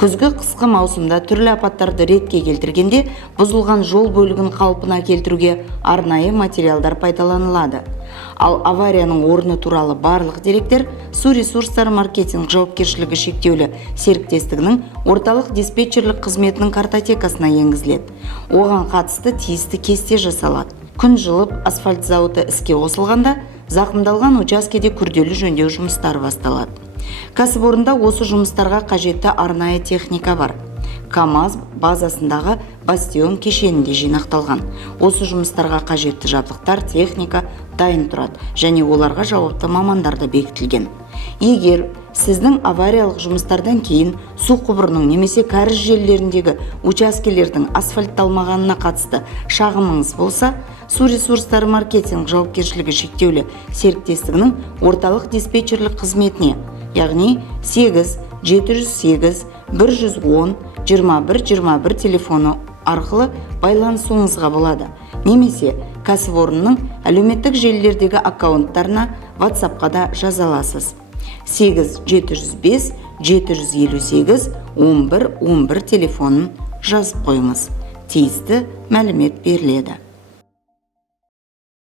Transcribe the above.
Күзгі қысқы маусымда түрлі апаттарды ретке келтіргенде бұзылған жол бөлігін қалпына келтіруге арнайы материалдар пайдаланылады. Ал аварияның орны туралы барлық деректер су ресурстары маркетинг жауапкершілігі шектеулі серіктестігінің орталық диспетчерлік қызметінің картотекасына енгізіледі. Оған қатысты тиісті кесте жасалады. Күн жылып, асфальт зауыты іске қосылғанда зақымдалған учаскеде күрделі жөндеу жұмыстары басталады. Кәсіпорында осы жұмыстарға қажетті арнайы техника бар. КАМАЗ базасындағы бастион кешенінде жинақталған. Осы жұмыстарға қажетті жабдықтар, техника дайын тұрады және оларға жауапты мамандар да бекітілген. Егер сіздің авариялық жұмыстардан кейін су құбырының немесе кәріз желілеріндегі учаскелердің асфальтталмағанына қатысты шағымыңыз болса, су ресурстары маркетинг жауапкершілігі шектеулі серіктестігінің орталық диспетчерлік қызметіне, яғни 8-708-110-21-21 телефоны арқылы байланысуыңызға болады. Немесе кәсіпорынның әлеуметтік желілердегі аккаунттарына WhatsApp-қа да жаза аласыз. 8-705-758-11-11 телефонын жазып қойыңыз. Тиісті мәлімет беріледі.